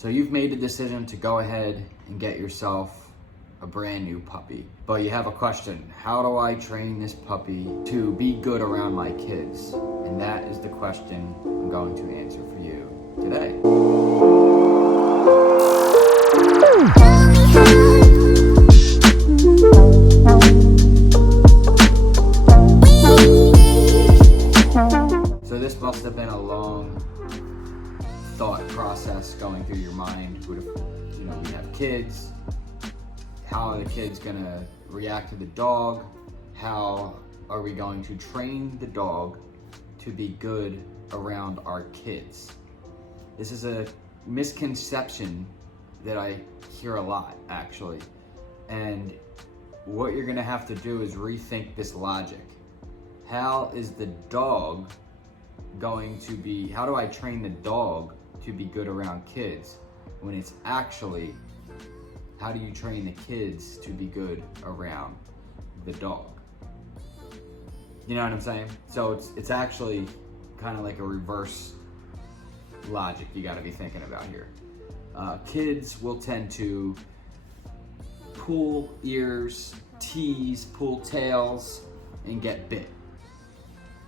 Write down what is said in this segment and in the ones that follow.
So you've made the decision to go ahead and get yourself a brand new puppy, but you have a question. How do I train this puppy to be good around my kids? And that is the question I'm going to answer for you today. So this must have been a long thought process going through your mind. You have kids. How are the kids gonna react to the dog? How are we going to train the dog to be good around our kids? This is a misconception that I hear a lot, actually. And what you're gonna have to do is rethink this logic. How is the dog going to be, how do I train the dog to be good around kids, when it's actually, how do you train the kids to be good around the dog? You know what I'm saying? So it's actually kind of like a reverse logic you got to be thinking about here. Kids will tend to pull ears, tease, pull tails, and get bit.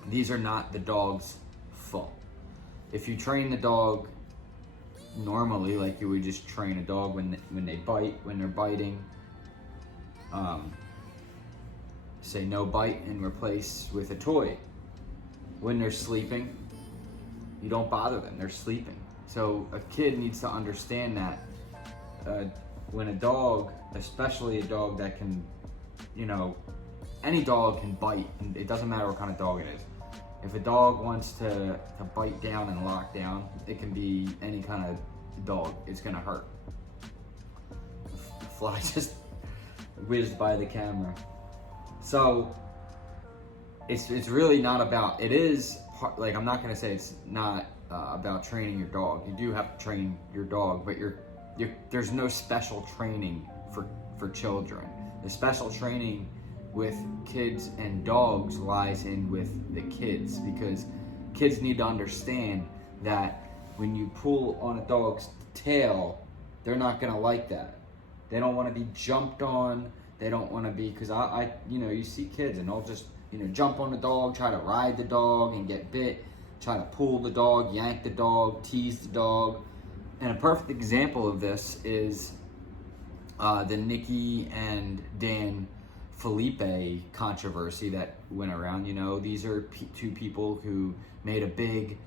These are not the dog's fault. If you train the dog normally, like you would just train a dog when they bite, when they're biting, say no bite and replace with a toy. When they're sleeping, you don't bother them, they're sleeping. So a kid needs to understand that when a dog, especially a dog that can, any dog can bite, and it doesn't matter what kind of dog it is. If a dog wants to bite down and lock down, it can be any kind of dog, it's gonna hurt. The fly just whizzed by the camera. So it's really not about, it is, I'm not gonna say it's not about training your dog. You do have to train your dog, but there's no special training for children. The special training with kids and dogs lies in with the kids, because kids need to understand that when you pull on a dog's tail, they're not gonna like that. They don't want to be jumped on. They don't want to be, because you see kids and they'll just jump on the dog, try to ride the dog and get bit, try to pull the dog, yank the dog, tease the dog. And a perfect example of this is the Nikki and Dan Felipe controversy that went around. These are two people who made a big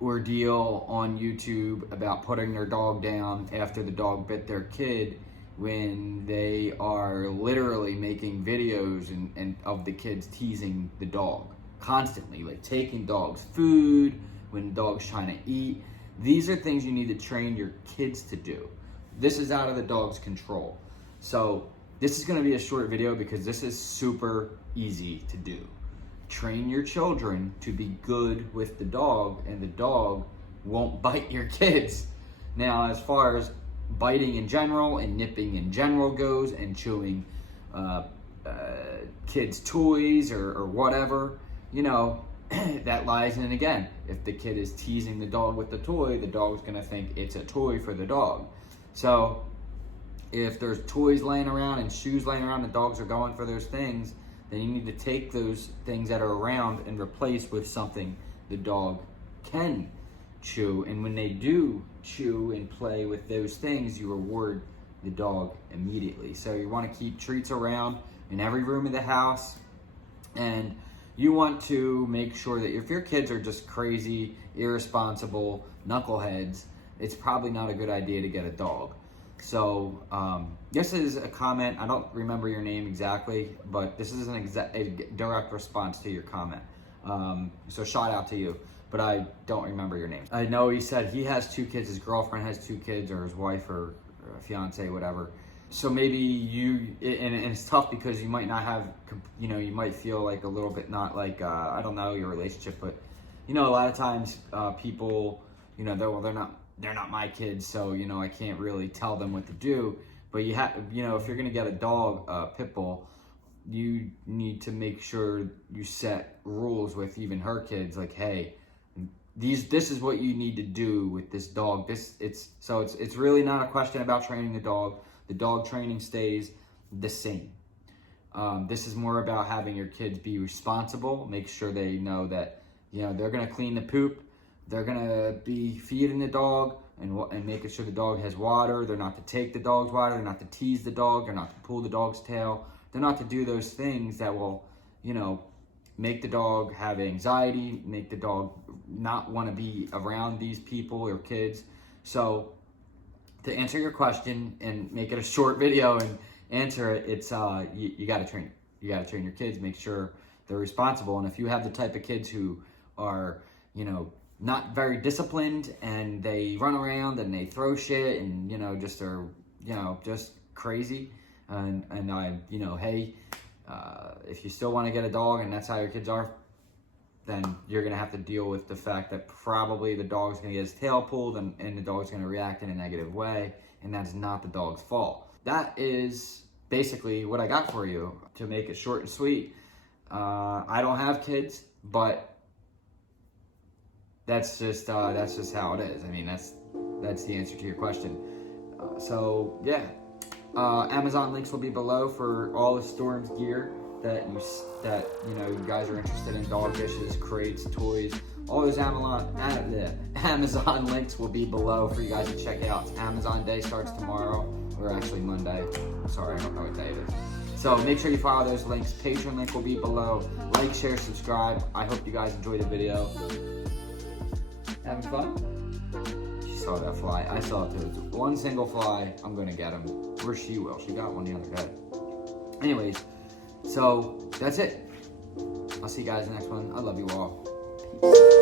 ordeal on YouTube about putting their dog down after the dog bit their kid, when they are literally making videos and of the kids teasing the dog constantly, like taking dogs food when the dog's trying to eat. These are things you need to train your kids to do. This is out of the dog's control. So this is going to be a short video because this is super easy to do. Train your children to be good with the dog, and the dog won't bite your kids. Now, as far as biting in general and nipping in general goes, and chewing kids' toys or whatever, that lies in, again, if the kid is teasing the dog with the toy, the dog's going to think it's a toy for the dog. So if there's toys laying around and shoes laying around, the dogs are going for those things, then you need to take those things that are around and replace with something the dog can chew. And when they do chew and play with those things, you reward the dog immediately. So you want to keep treats around in every room of the house, and you want to make sure that if your kids are just crazy, irresponsible knuckleheads, it's probably not a good idea to get a dog. So this is a comment. I don't remember your name exactly, but this is a direct response to your comment. So shout out to you, but I don't remember your name. I know he said he has 2 kids, his girlfriend has 2 kids, or his wife or fiance, whatever. So maybe you, and it's tough because you might not have, you might feel like a little bit not like, I don't know your relationship, but a lot of times people, they're not my kids, so I can't really tell them what to do. But you have, if you're gonna get a dog, pit bull, you need to make sure you set rules with even her kids, like, hey, this is what you need to do with this dog. It's really not a question about training the dog. The dog training stays the same. This is more about having your kids be responsible, make sure they know that, they're gonna clean the poop, they're gonna be feeding the dog and making sure the dog has water. They're not to take the dog's water, they're not to tease the dog, they're not to pull the dog's tail, they're not to do those things that will, make the dog have anxiety, make the dog not want to be around these people or kids. So to answer your question and make it a short video and answer it, it's you got to train. You got to train your kids, make sure they're responsible. And if you have the type of kids who are, not very disciplined and they run around and they throw shit and, just are, just crazy. And I, hey, if you still want to get a dog and that's how your kids are, then you're going to have to deal with the fact that probably the dog's going to get his tail pulled and the dog's going to react in a negative way. And that's not the dog's fault. That is basically what I got for you. To make it short and sweet, I don't have kids, but that's just how it is. I mean, that's the answer to your question. So yeah, Amazon links will be below for all the Storms gear that you guys are interested in. Dog dishes, crates, toys, all those Amazon links will be below for you guys to check out. Amazon Day starts tomorrow, or actually Monday. Sorry, I don't know what day it is. So make sure you follow those links. Patreon link will be below. Like, share, subscribe. I hope you guys enjoyed the video. Having fun? She saw that fly. I saw it too. One single fly. I'm gonna get him. Or she will. She got one the other day. Anyways, so that's it. I'll see you guys in the next one. I love you all. Peace.